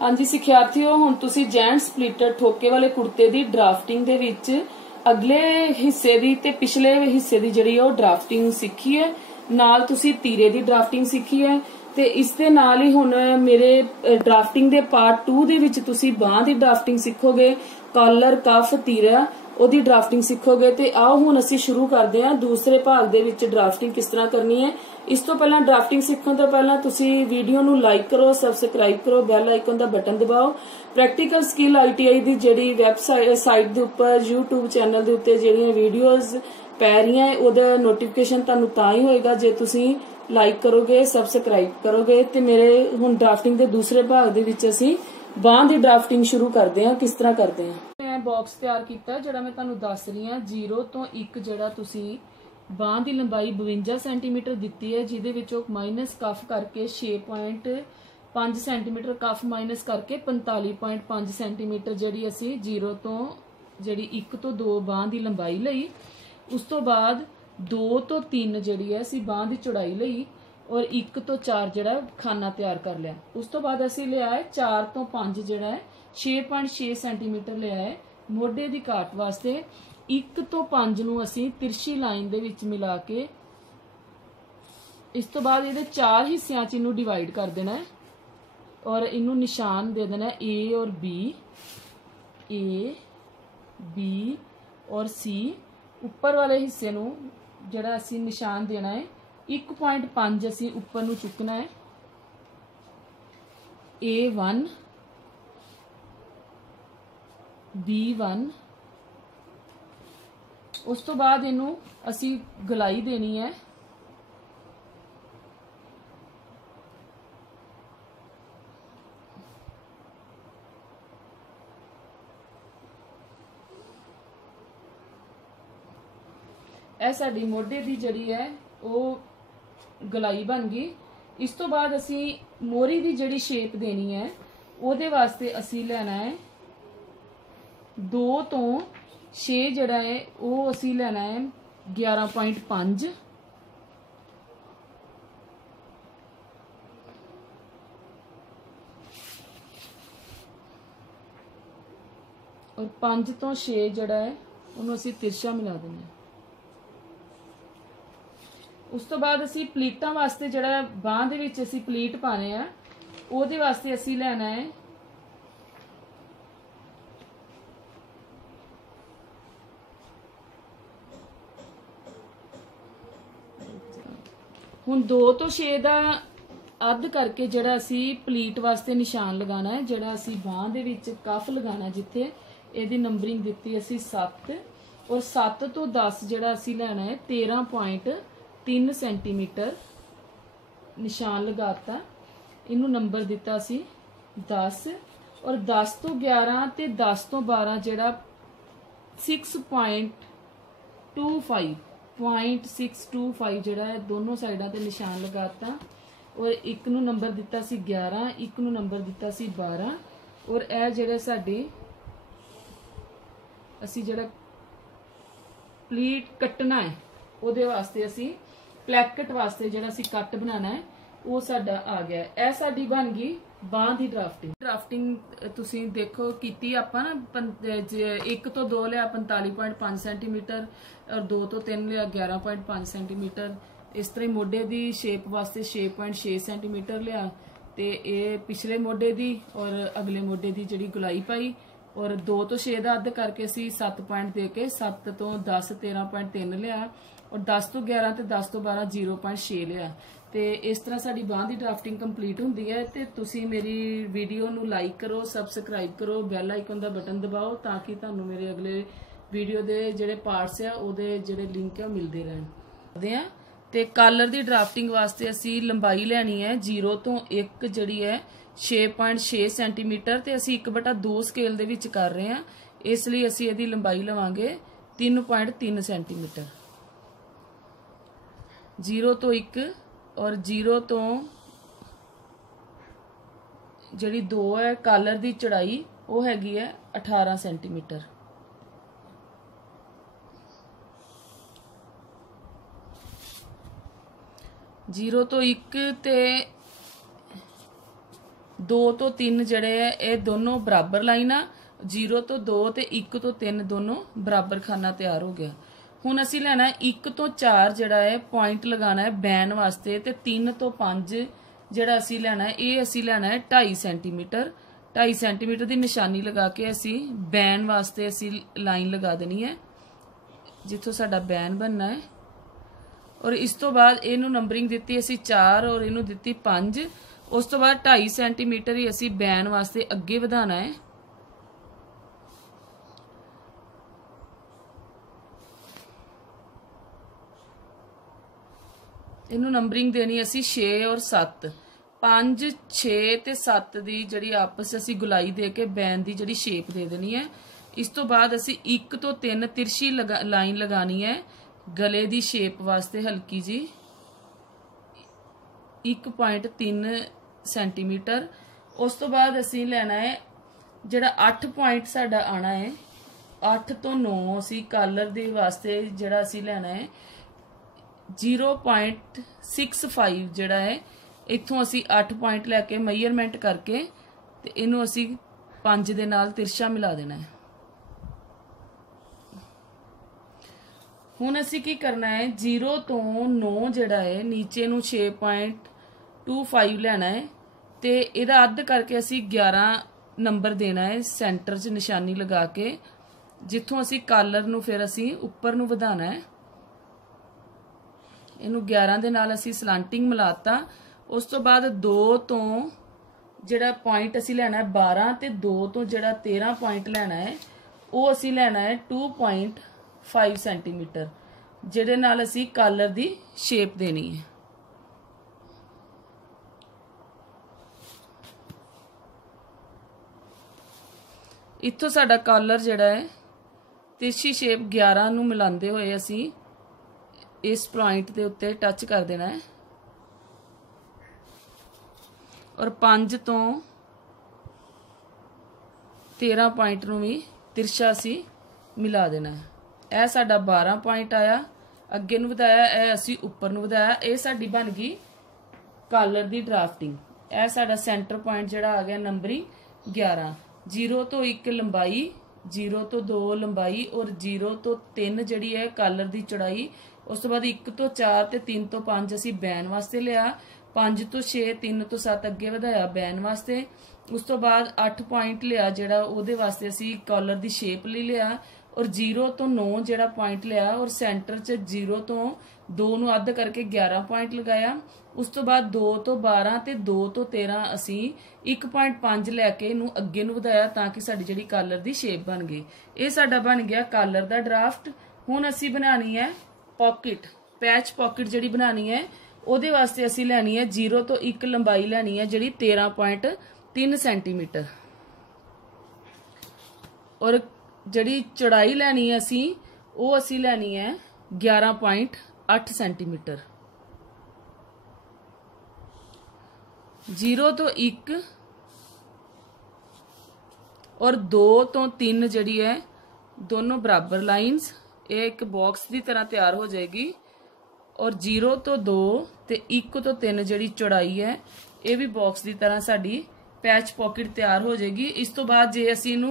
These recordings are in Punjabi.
हाँ जी सिखियार्थियों, हुण तुसी जेंट स्प्लिटर ठोके वाले कुर्ते दी ड्राफ्टिंग दे विच अगले हिस्से दी ते पिछले हिस्से दी जिहड़ी ओह ड्राफ्टिंग सीखी है, नाल तुसी तीरे दी ड्राफ्टिंग सीखी है ते इस दे नाल ही हुण मेरे ड्राफ्टिंग दे पार्ट 2 दे विच तुसी बांह दी ड्राफ्टिंग सीखोगे, कॉलर कफ तीरा ओदी ड्राफ्टिंग सीखोगे। ते आओ हुण असीं शुरू करदे हां दूसरे भाग दे विच ड्राफ्टिंग किस तरह करनी है। इस तो पहला ड्राफ्टिंग सीखण तो पहला तुसी वीडियो नू लाइक करो, सबसक्राइब करो, बैल आइकन दा बटन दबाओ। प्रैक्टिकल स्किल ITI दी जिहड़ी वैबसाइट दे उपर YouTube चैनल दे उत्ते जिहड़ियां वीडियोज पै रहियां ओहदा नोटिफिकेशन तुहानू तां ही होएगा जे तुसी लाइक करोगे, सबसक्राइब करोगे। ते मेरे हुण ड्राफ्टिंग दे दूसरे भाग दे विच असीं बांह दी ड्राफ्टिंग शुरू करदे हां। किस तरह करदे हां, मैं बॉक्स तैयार कीता जिहड़ा मैं तुहानू दस रही हां। 0 ਤੋਂ 1 जिहड़ा तुसी बांह दी लंबाई 52 सेंटीमीटर दित्ती है, जिहदे विचों माइनस कफ करके 6.5 सेंटीमीटर कफ माइनस करके 45.5 सेंटीमीटर जिहड़ी असीं 0 ਤੋਂ जिहड़ी 1 ਤੋਂ 2 बांह दी लंबाई लई। उस तो बाद 2 ਤੋਂ 3 जिहड़ी है असीं बांह दी चौड़ाई लई और 1 ਤੋਂ 4 जिहड़ा खाना तैयार कर लिया। उस तो बाद असीं लिया है 4 ਤੋਂ 5 जिहड़ा है 6.6 सेंटीमीटर लिया है मोढे दी काट वास्ते। 1 ਤੋਂ 5 ਨੂੰ ਅਸੀਂ तिरछी लाइन ਦੇ ਵਿੱਚ ਮਿਲਾ ਕੇ ਇਸ ਤੋਂ ਬਾਅਦ ਇਹਦੇ 4 ਹਿੱਸਿਆਂ 'ਚ ਇਹਨੂੰ ਡਿਵਾਈਡ ਕਰ ਦੇਣਾ ਹੈ ਔਰ ਇਹਨੂੰ ਨਿਸ਼ਾਨ ਦੇ ਦੇਣਾ A और B, A B और C। ਉੱਪਰ ਵਾਲੇ ਹਿੱਸੇ ਨੂੰ ਜਿਹੜਾ ਅਸੀਂ ਨਿਸ਼ਾਨ ਦੇਣਾ ਹੈ 1.5 ਅਸੀਂ ਉੱਪਰ ਨੂੰ ਚੁੱਕਣਾ ਹੈ A1 B1। उस तो बाद इनू असी गलाई देनी है ਇਹ ਸਾਡੀ ਮੋਢੇ ਦੀ ਜਿਹੜੀ ਹੈ ਉਹ ਗਲਾਈ ਬਣ ਗਈ। ਇਸ ਤੋਂ ਬਾਅਦ ਅਸੀਂ ਮੋਰੀ ਦੀ ਜਿਹੜੀ ਸ਼ੇਪ ਦੇਣੀ ਹੈ ਉਹਦੇ ਵਾਸਤੇ ਅਸੀਂ ਲੈਣਾ ਹੈ 2 ਤੋਂ 6 ਜਿਹੜਾ ਹੈ ਉਹ ਅਸੀਂ ਲੈਣਾ ਹੈ 11.5 और 5 ਤੋਂ 6 ਜਿਹੜਾ ਹੈ ਉਹਨੂੰ ਅਸੀਂ ਤਿਰਛਾ ਮਿਲਾ ਦੇਣਾ ਹੈ। ਉਸ ਤੋਂ ਬਾਅਦ ਅਸੀਂ ਪਲੀਟਾਂ ਵਾਸਤੇ ਜਿਹੜਾ ਬਾਂਹ ਦੇ ਵਿੱਚ ਅਸੀਂ ਪਲੀਟ ਪਾਣੇ ਆ ਉਹਦੇ ਵਾਸਤੇ ਅਸੀਂ ਲੈਣਾ ਹੈ ਹੁਣ 2 ਤੋਂ 6 ਦਾ ਅੱਧ ਕਰਕੇ ਜਿਹੜਾ ਅਸੀਂ ਪਲੀਟ ਵਾਸਤੇ ਨਿਸ਼ਾਨ ਲਗਾਣਾ ਹੈ, ਜਿਹੜਾ ਅਸੀਂ ਬਾਂਹ ਦੇ ਵਿੱਚ ਕਫ ਲਗਾਣਾ ਜਿੱਥੇ ਇਹਦੀ ਨੰਬਰਿੰਗ ਦਿੱਤੀ ਅਸੀਂ 7 ਔਰ 7 ਤੋਂ 10 ਜਿਹੜਾ ਅਸੀਂ ਲੈਣਾ ਹੈ 13.3 सेंटीमीटर निशान लगाता। इनू नंबर दिता सी 10 और 10 तो 11 ते 10 तो 12 जेड़ा 6.25 जेड़ा है दोनों साइडा ते निशान लगाता और एक नू नंबर दिता सी 11, एक नू नंबर दिता सी 12 और ए जेड़ा साडे असी जेड़ा प्लीट कटना है ਉਹਦੇ ਵਾਸਤੇ ਅਸੀਂ प्लैकेट वास्ते जिहड़ा असीं कट बनाना है वो साडा आ गया। यह साडी बन गई बांह दी ड्राफ्टिंग तुसीं देखो कीती आपां ना 1 ਤੋਂ 2 लिया 45.5 सेंटीमीटर और 2 ਤੋਂ 3 लिया 11.5 सेंटीमीटर। इस तरह मोढे दी शेप वास्ते 6.6 सेंटीमीटर लिया ते ये पिछले मोढे दी और अगले मोढे दी जिहड़ी गुलाई पाई और 2 ਤੋਂ 6 ਦਾ ਅੱਧ ਕਰਕੇ ਅਸੀਂ 7 ਪੁਆਇੰਟ ਦੇ ਕੇ 7 ਤੋਂ 10 13.3 ਲਿਆ और 10 ਤੋਂ 11 ਤੇ 10 ਤੋਂ 12 0.6 ਲਿਆ। ਤੇ ਇਸ ਤਰ੍ਹਾਂ ਸਾਡੀ ਬਾਂਹ ਦੀ ਡਰਾਫਟਿੰਗ ਕੰਪਲੀਟ ਹੁੰਦੀ ਹੈ। ਤੇ ਤੁਸੀਂ ਮੇਰੀ ਵੀਡੀਓ ਨੂੰ ਲਾਈਕ ਕਰੋ, ਸਬਸਕ੍ਰਾਈਬ ਕਰੋ, ਬੈਲ ਆਈਕਨ ਦਾ ਬਟਨ ਦਬਾਓ ਤਾਂ ਕਿ ਤੁਹਾਨੂੰ ਮੇਰੇ ਅਗਲੇ ਵੀਡੀਓ ਦੇ ਜਿਹੜੇ ਪਾਰਟਸ ਆ ਉਹਦੇ ਜਿਹੜੇ ਲਿੰਕ ਆ ਉਹ ਮਿਲਦੇ ਰਹਿਣ। ਤੇ ਕਾਲਰ ਦੀ ਡਰਾਫਟਿੰਗ ਵਾਸਤੇ ਅਸੀਂ ਲੰਬਾਈ ਲੈਣੀ ਹੈ 0 ਤੋਂ 1 ਜਿਹੜੀ ਹੈ 6.6 सेंटीमीटर ਤੇ ਅਸੀਂ 1/2 ਸਕੇਲ ਦੇ ਵਿੱਚ ਕਰ ਰਹੇ ਹਾਂ, ਇਸ ਲਈ ਅਸੀਂ ਇਹਦੀ ਲੰਬਾਈ ਲਵਾਂਗੇ 3.3 सेंटीमीटर। 0 ਤੋਂ 1 और 0 ਤੋਂ ਜਿਹੜੀ 2 ਹੈ ਕਾਲਰ ਦੀ ਚੜਾਈ ਉਹ ਹੈਗੀ ਹੈ 18 सेंटीमीटर। जीरो तो 1 ते 2 ਤੋਂ 3 ਜਿਹੜੇ ਹੈ ਇਹ ਦੋਨੋਂ ਬਰਾਬਰ ਲਾਈਨ ਆ। 0 ਤੋਂ 2 ਤੇ 1 ਤੋਂ 3 ਦੋਨੋਂ बराबर खाना तैयार हो गया। हुण असीं लैना 1 ਤੋਂ 4 ਜਿਹੜਾ है पॉइंट लगाना है बैन वास्ते ते 3 ਤੋਂ 5 ਜਿਹੜਾ असीं लैना है ये असीं लैना है 2.5 सेंटीमीटर। 2.5 सेंटीमीटर की निशानी लगा के असीं बैन वास्ते असीं लाइन लगा देनी है जिथों साडा बैन बनना है। और इस तो बाद इहनूं नंबरिंग दित्ती असीं 4 और इहनूं दित्ती 5। उस तो बाद 2.5 सेंटीमीटर ही असीं बैन वास्ते अगे वधाना है। इनू नंबरिंग देनी असी 6 और 7। 5 6 ते 7 दी जड़ी आपस असी गुलाई दे के बैन दी जड़ी शेप दे देनी है। इस तो बाद असी 1 तो 3 तिरछी लाइन लगानी है गले दी शेप वास्ते हल्की जी 1.3 सेंटीमीटर। उस तो बाद असी लेना है जड़ा 8 पॉइंट साडा आना है 8 तो 9 असी कलर दे वास्ते जड़ा असी लेना है 0.65 जड़ा है। इत्थों असी 8 पॉइंट लैके मेजरमेंट करके ते इनू असी 5 दे नाल तिरछा मिला देना है। हुण असी की करना है 0 तो 9 जड़ा है नीचे नू 6.25 लेना है ते इहदा अद्ध करके असी 11 नंबर देना है सेंटर च निशानी लगा के जिथों असी कॉलर नू फिर असी उपर नू वधाना है। इनू 11 दे नाल असी सलांटिंग मिलाता। उस तो बाद 2 तो जड़ा पॉइंट असी लेना है 12 ते 2 तो जड़ा 13 पॉइंट लेना है वो असी लेना है 2.5 सेंटीमीटर जेडे नाल असी कॉलर दी शेप देनी है। इत्थों साडा कॉलर जड़ा है तिरछी शेप 11 नू मिलांदे होए असी इस पॉइंट के उत्ते टच कर देना है और 5 तो 13 पॉइंट नू भी तिरछा असी मिला देना है। यह साडा 12 पॉइंट आया अगे नू वधाया यह असी उपर नू वधाया। यह साडी बन गई कॉलर दी ड्राफ्टिंग। यह साडा सेंटर पॉइंट जड़ा आ गया नंबरिंग 11। 0 तो 1 लंबाई 0 तो 2 लंबाई और 0 तो 3 जड़ी है कॉलर दी चौड़ाई। उस तो बाद 1 तो 4 ते 3 तो 5 असी बैन वास्ते लिया। 5 तो 6 3 तो 7 अगे वधाया बैन वास्ते। उस तो बाद 8 पॉइंट लिया जड़ा उहदे वास्ते असी कॉलर दी शेप लई लिया और 0 तो 9 जड़ा पॉइंट लिया और सेंटर च 0 तो 2 नू अद्ध करके 11 पॉइंट लगाया। उस तो बाद 2 तो 12 ते 2 तो 13 असी 1.5 लैके नू अगे नू वधाया ताकि साडी जिहड़ी कॉलर दी शेप बन गई। ये साडा बन गया कॉलर दा ड्राफ्ट। हुण असी बनानी है पॉकेट पैच पॉकेट जिहड़ी बनानी है उहदे वास्ते असी लैनी है 0 तो 1 लंबाई लैनी है जिहड़ी 13.3 सेंटीमीटर और जिहड़ी चौड़ाई लैनी है असी वो असी लैनी है 11.8 सेंटीमीटर। 0 तो 1 और 2 तो 3 जिहड़ी है दोनों बराबर लाइन्स एक बॉक्स की तरह तैयार हो जाएगी और 0 तो 2 ते 1 तो 3 जिहड़ी चौड़ाई है ये भी बॉक्स की तरह साडी पैच पॉकेट तैयार हो जाएगी। इस तो बाद जे असी इनू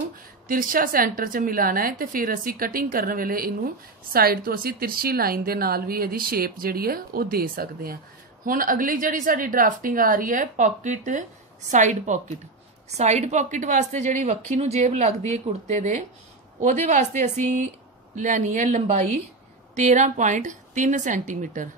तिरछा सेंटर च मिलाना है तो फिर असी कटिंग करने वेले इनू साइड तो असी तिरछी लाइन दे नाल भी इहदी शेप जिहड़ी है वो दे सकते हैं। हुण अगली जिहड़ी साडी ड्राफ्टिंग आ रही है pocket side pocket. Side pocket वास्ते जिहड़ी वक्खी नू जेब लगदी है कुर्ते दे उहदे वास्ते असी लैनी है लंबाई 13.3 सेंटीमीटर।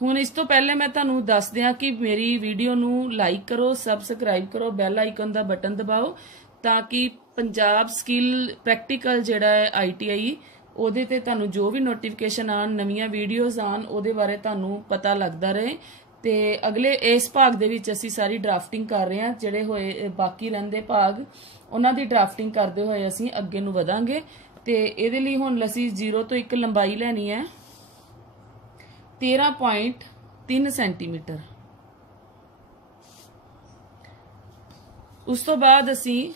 हुण इस तो पहले मैं तुहानू दस दियां कि मेरी वीडियो नू लाइक करो सबसक्राइब करो बैल आइकन दा बटन दबाओ ताकि पंजाब स्किल प्रैक्टिकल जिहड़ा है ITI ਉਹਦੇ ਤੇ ਤੁਹਾਨੂੰ ਜੋ ਵੀ ਨੋਟੀਫਿਕੇਸ਼ਨ ਆਣ ਨਵੀਆਂ ਵੀਡੀਓਜ਼ ਆਣ ਉਹਦੇ ਬਾਰੇ ਤੁਹਾਨੂੰ ਪਤਾ ਲੱਗਦਾ ਰਹੇ। ਤੇ ਅਗਲੇ ਇਸ ਭਾਗ ਦੇ ਵਿੱਚ ਅਸੀਂ ਸਾਰੀ ਡਰਾਫਟਿੰਗ ਕਰ ਰਹੇ ਹਾਂ, ਜਿਹੜੇ ਹੋਏ ਬਾਕੀ ਰਹਿੰਦੇ ਭਾਗ ਉਹਨਾਂ ਦੀ ਡਰਾਫਟਿੰਗ ਕਰਦੇ ਹੋਏ ਅਸੀਂ ਅੱਗੇ ਨੂੰ ਵਧਾਂਗੇ। ਤੇ ਇਹਦੇ ਲਈ ਹੁਣ ਅਸੀਂ 0 ਤੋਂ 1 ਲੰਬਾਈ ਲੈਣੀ ਹੈ 13.3 ਸੈਂਟੀਮੀਟਰ। ਉਸ ਤੋਂ ਬਾਅਦ ਅਸੀਂ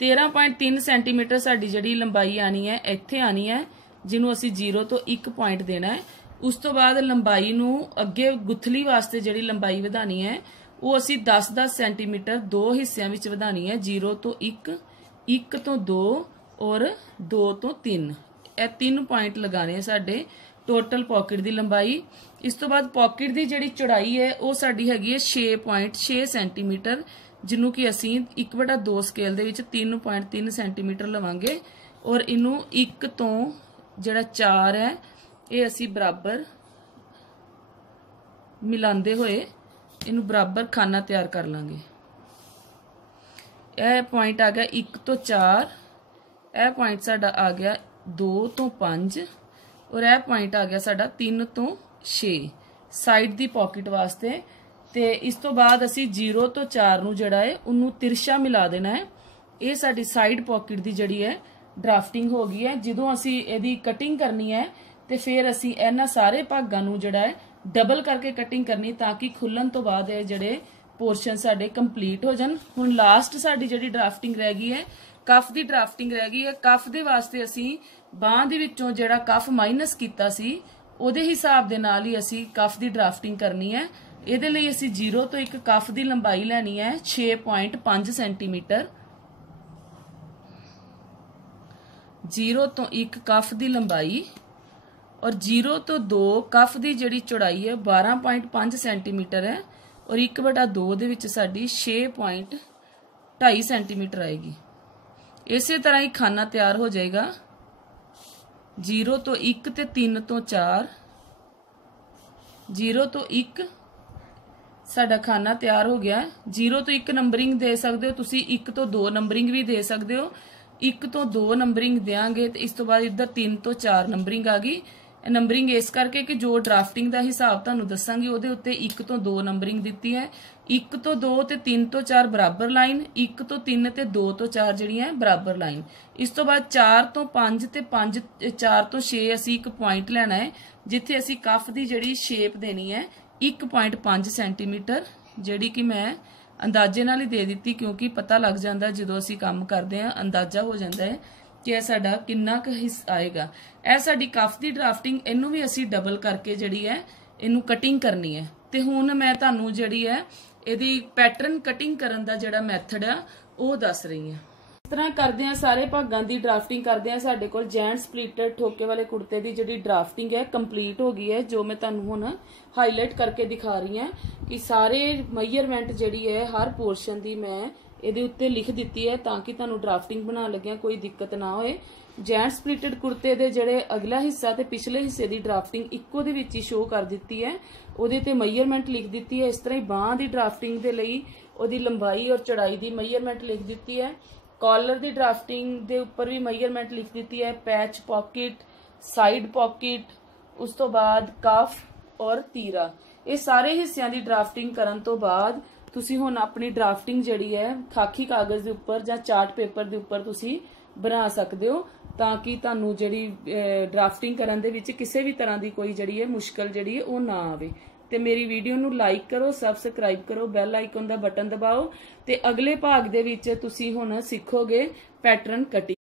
13.3 ਸੈਂਟੀਮੀਟਰ ਸਾਡੀ ਜਿਹੜੀ ਲੰਬਾਈ ਆਣੀ ਹੈ ਇੱਥੇ ਆਣੀ ਹੈ, ਜਿਹਨੂੰ ਅਸੀਂ 0 ਤੋਂ 1 ਪੁਆਇੰਟ ਦੇਣਾ ਹੈ। ਉਸ ਤੋਂ ਬਾਅਦ ਲੰਬਾਈ ਨੂੰ ਅੱਗੇ ਗੁੱਥਲੀ ਵਾਸਤੇ ਜਿਹੜੀ ਲੰਬਾਈ ਵਧਾਣੀ ਹੈ ਉਹ ਅਸੀਂ 10-10 ਸੈਂਟੀਮੀਟਰ ਦੋ ਹਿੱਸਿਆਂ ਵਿੱਚ ਵਧਾਣੀ ਹੈ, 0 ਤੋਂ 1, 1 ਤੋਂ 2 ਔਰ 2 ਤੋਂ 3। ਇਹ 3 ਪੁਆਇੰਟ ਲਗਾਣੇ ਆ ਸਾਡੇ ਟੋਟਲ ਪਾਕਟ ਦੀ ਲੰਬਾਈ। ਇਸ ਤੋਂ ਬਾਅਦ ਪਾਕਟ ਦੀ ਜਿਹੜੀ ਚੌੜਾਈ ਹੈ ਉਹ ਸਾਡੀ ਹੈਗੀ ਹੈ 6.6 ਸੈਂਟੀਮੀਟਰ, ਜਿਹਨੂੰ ਕਿ ਅਸੀਂ 1/2 ਸਕੇਲ ਦੇ ਵਿੱਚ 3.3 ਸੈਂਟੀਮੀਟਰ ਲਵਾਂਗੇ। ਔਰ ਇਹਨੂੰ 1 ਤੋਂ ਜਿਹੜਾ 4 ਹੈ ਇਹ ਅਸੀਂ ਬਰਾਬਰ ਮਿਲਾਉਂਦੇ ਹੋਏ ਇਹਨੂੰ ਬਰਾਬਰ ਖਾਨਾ ਤਿਆਰ ਕਰ ਲਾਂਗੇ। ਇਹ ਪੁਆਇੰਟ ਆ ਗਿਆ 1 ਤੋਂ 4, ਇਹ ਪੁਆਇੰਟ ਸਾਡਾ ਆ ਗਿਆ 2 ਤੋਂ 5 ਔਰ ਇਹ ਪੁਆਇੰਟ ਆ ਗਿਆ ਸਾਡਾ 3 ਤੋਂ 6 ਸਾਈਡ ਦੀ ਪਾਕਟ ਵਾਸਤੇ। ਤੇ ਇਸ ਤੋਂ ਬਾਅਦ ਅਸੀਂ 0 ਤੋਂ 4 ਨੂੰ ਜਿਹੜਾ ਹੈ ਉਹਨੂੰ ਤਿਰਛਾ ਮਿਲਾ ਦੇਣਾ ਹੈ। ਇਹ ਸਾਡੀ ਸਾਈਡ ਪਾਕਟ ਦੀ ਜਿਹੜੀ ਹੈ ਡਰਾਫਟਿੰਗ ਹੋ ਗਈ ਹੈ। ਜਦੋਂ ਅਸੀਂ ਇਹਦੀ ਕਟਿੰਗ ਕਰਨੀ ਹੈ ਤੇ ਫਿਰ ਅਸੀਂ ਇਹਨਾਂ ਸਾਰੇ ਭਾਗਾਂ ਨੂੰ ਜਿਹੜਾ ਹੈ ਡਬਲ ਕਰਕੇ ਕਟਿੰਗ ਕਰਨੀ ਤਾਂ ਕਿ ਖੁੱਲਣ ਤੋਂ ਬਾਅਦ ਇਹ ਜਿਹੜੇ ਪੋਰਸ਼ਨ ਸਾਡੇ ਕੰਪਲੀਟ ਹੋ ਜਾਣ। ਹੁਣ ਲਾਸਟ ਸਾਡੀ ਜਿਹੜੀ ਡਰਾਫਟਿੰਗ ਰਹਿ ਗਈ ਹੈ ਕਫ ਦੀ ਡਰਾਫਟਿੰਗ ਰਹਿ ਗਈ ਹੈ। ਕਫ ਦੇ ਵਾਸਤੇ ਅਸੀਂ ਬਾਂਹ ਦੇ ਵਿੱਚੋਂ ਜਿਹੜਾ ਕਫ ਮਾਈਨਸ ਕੀਤਾ ਸੀ ਉਹਦੇ ਹਿਸਾਬ ਦੇ ਨਾਲ ਹੀ ਅਸੀਂ ਕਫ ਦੀ ਡਰਾਫਟਿੰਗ ਕਰਨੀ ਹੈ। ਇਹਦੇ ਲਈ ਅਸੀਂ 0 ਤੋਂ 1 ਕਫ ਦੀ ਲੰਬਾਈ ਲੈਣੀ ਹੈ 6.5 ਸੈਂਟੀਮੀਟਰ। 0 ਤੋਂ 1 ਕਫ ਦੀ ਲੰਬਾਈ ਔਰ 0 ਤੋਂ 2 ਕਫ ਦੀ ਜਿਹੜੀ ਚੌੜਾਈ ਹੈ 12.5 ਸੈਂਟੀਮੀਟਰ ਹੈ ਔਰ 1/2 ਦੇ ਵਿੱਚ ਸਾਡੀ 6.2 ਸੈਂਟੀਮੀਟਰ ਆਏਗੀ। ਇਸੇ ਤਰ੍ਹਾਂ ਹੀ ਖਾਨਾ ਤਿਆਰ ਹੋ ਜਾਏਗਾ। 0 ਤੋਂ 1 ਤੇ 3 ਤੋਂ 4, 0 ਤੋਂ 1 ਸਾਡਾ ਖਾਨਾ ਤਿਆਰ ਹੋ ਗਿਆ। 0 ਤੋਂ 1 ਨੰਬਰਿੰਗ ਦੇ ਸਕਦੇ ਹੋ ਤੁਸੀਂ, 1 ਤੋਂ 2 ਨੰਬਰਿੰਗ ਵੀ ਦੇ ਸਕਦੇ ਹੋ। 1 ਤੋਂ 2 ਨੰਬਰਿੰਗ ਦੇਾਂਗੇ ਤੇ ਇਸ ਤੋਂ ਬਾਅਦ ਇੱਧਰ 3 ਤੋਂ 4 ਨੰਬਰਿੰਗ ਆ ਗਈ। ਨੰਬਰਿੰਗ ਇਸ ਕਰਕੇ ਕਿ ਜੋ ਡਰਾਫਟਿੰਗ ਦਾ ਹਿਸਾਬ ਤੁਹਾਨੂੰ ਦੱਸਾਂਗੀ ਉਹਦੇ ਉੱਤੇ 1 ਤੋਂ 2 ਨੰਬਰਿੰਗ ਦਿੱਤੀ ਹੈ। 1 ਤੋਂ 2 ਤੇ 3 ਤੋਂ 4 ਬਰਾਬਰ ਲਾਈਨ, 1 ਤੋਂ 3 ਤੇ 2 ਤੋਂ 4 ਜਿਹੜੀਆਂ ਬਰਾਬਰ ਲਾਈਨ। ਇਸ ਤੋਂ ਬਾਅਦ 4 ਤੋਂ 5 ਤੇ 4 ਤੋਂ 6 ਅਸੀਂ ਇੱਕ ਪੁਆਇੰਟ ਲੈਣਾ ਹੈ ਜਿੱਥੇ ਅਸੀਂ ਕਫ ਦੀ ਜਿਹੜੀ ਸ਼ੇਪ ਦੇਣੀ ਹੈ 1.5 ਸੈਂਟੀਮੀਟਰ, ਜਿਹੜੀ ਕਿ ਮੈਂ ਅੰਦਾਜ਼ੇ ਨਾਲ ਹੀ ਦੇ ਦਿੱਤੀ ਕਿਉਂਕਿ ਪਤਾ ਲੱਗ ਜਾਂਦਾ ਜਦੋਂ ਅਸੀਂ ਕੰਮ ਕਰਦੇ ਹਾਂ ਅੰਦਾਜ਼ਾ ਹੋ ਜਾਂਦਾ ਹੈ ਕਿ ਇਹ ਸਾਡਾ ਕਿੰਨਾ ਕੁ ਹਿੱਸਾ ਆਏਗਾ। ਇਹ ਸਾਡੀ ਕਫ ਦੀ ਡਰਾਫਟਿੰਗ, ਇਹਨੂੰ ਵੀ ਅਸੀਂ ਡਬਲ ਕਰਕੇ ਜਿਹੜੀ ਹੈ ਇਹਨੂੰ ਕਟਿੰਗ ਕਰਨੀ ਹੈ। ਤੇ ਹੁਣ ਮੈਂ ਤੁਹਾਨੂੰ ਜਿਹੜੀ ਹੈ ਇਹਦੀ ਪੈਟਰਨ ਕਟਿੰਗ ਕਰਨ ਦਾ ਜਿਹੜਾ ਮੈਥਡ ਆ ਉਹ ਦੱਸ ਰਹੀ ਹਾਂ। ਇਸ ਤਰ੍ਹਾਂ ਕਰਦੇ ਆ ਸਾਰੇ ਭਾਗਾਂ ਦੀ ਡਰਾਫਟਿੰਗ ਕਰਦੇ ਆ। ਸਾਡੇ ਕੋਲ ਜੈਂਟ ਸਪਲਿਟਰ ਠੋਕੇ ਵਾਲੇ ਕੁੜਤੇ ਦੀ ਜਿਹੜੀ ਡਰਾਫਟਿੰਗ ਹੈ ਕੰਪਲੀਟ ਹੋ ਗਈ ਹੈ, ਜੋ ਮੈਂ ਤੁਹਾਨੂੰ ਹੁਣ ਹਾਈਲਾਈਟ ਕਰਕੇ ਦਿਖਾ ਰਹੀ ਹਾਂ ਕਿ ਸਾਰੇ ਮੈਜ਼ਰਮੈਂਟ ਜਿਹੜੀ ਹੈ ਹਰ ਪੋਰਸ਼ਨ ਦੀ ਮੈਂ ਇਹਦੇ ਉੱਤੇ ਲਿਖ ਦਿੱਤੀ ਹੈ ਤਾਂ ਕਿ ਤੁਹਾਨੂੰ ਡਰਾਫਟਿੰਗ ਬਣਾਉਣ ਲੱਗਿਆ ਕੋਈ ਦਿੱਕਤ ਨਾ ਹੋਏ। ਜੈਂਟ ਸਪਲਿਟਡ ਕੁੜਤੇ ਦੇ ਜਿਹੜੇ ਅਗਲਾ ਹਿੱਸਾ ਤੇ ਪਿਛਲੇ ਹਿੱਸੇ ਦੀ ਡਰਾਫਟਿੰਗ ਇੱਕੋ ਦੇ ਵਿੱਚ ਹੀ ਸ਼ੋ ਕਰ ਦਿੱਤੀ ਹੈ, ਉਹਦੇ ਤੇ ਮੈਜ਼ਰਮੈਂਟ ਲਿਖ ਦਿੱਤੀ ਹੈ। ਇਸ ਤਰ੍ਹਾਂ ਹੀ ਬਾਂਹ ਦੀ ਡਰਾਫਟਿੰਗ ਦੇ ਲਈ ਉਹਦੀ ਲੰਬਾਈ ਔਰ ਚੌੜਾਈ ਦੀ ਮੈਜ਼ਰਮੈਂਟ ਲਿਖ ਦਿੱਤੀ ਹੈ। ਕਾਲਰ ਦੀ ਡਰਾਫਟਿੰਗ ਦੇ ਉੱਪਰ ਵੀ ਮੈਜ਼ਰਮੈਂਟ ਲਿਖ ਦਿੱਤੀ ਹੈ, ਪੈਚ ਪਾਕਟ, ਸਾਈਡ ਪਾਕਟ, ਉਸ ਤੋਂ ਬਾਅਦ ਕਫ ਔਰ ਤੀਰਾ। ਇਹ ਸਾਰੇ ਹਿੱਸਿਆਂ ਦੀ ਡਰਾਫਟਿੰਗ ਕਰਨ ਤੋਂ ਬਾਅਦ ਤੁਸੀਂ ਹੁਣ ਆਪਣੀ ਡਰਾਫਟਿੰਗ ਜਿਹੜੀ ਹੈ ਖਾਕੀ ਕਾਗਜ਼ ਦੇ ਉੱਪਰ ਜਾਂ ਚਾਰਟ ਪੇਪਰ ਦੇ ਉੱਪਰ ਤੁਸੀਂ ਬਣਾ ਸਕਦੇ ਹੋ ਤਾਂ ਕਿ ਤੁਹਾਨੂੰ ਜਿਹੜੀ ਡਰਾਫਟਿੰਗ ਕਰਨ ਦੇ ਵਿੱਚ ਕਿਸੇ ਵੀ ਤਰ੍ਹਾਂ ਦੀ ਕੋਈ ਜਿਹੜੀ ਹੈ ਮੁਸ਼ਕਲ ਜਿਹੜੀ ਹੈ ਉਹ ਨਾ ਆਵੇ। ਤੇ ਮੇਰੀ ਵੀਡੀਓ ਨੂੰ ਲਾਈਕ ਕਰੋ, ਸਬਸਕ੍ਰਾਈਬ ਕਰੋ, ਬੈਲ ਆਈਕਨ ਦਾ ਬਟਨ ਦਬਾਓ ਤੇ ਅਗਲੇ ਭਾਗ ਦੇ ਵਿੱਚ ਤੁਸੀਂ ਹੁਣ ਸਿੱਖੋਗੇ ਪੈਟਰਨ ਕਟਿੰਗ।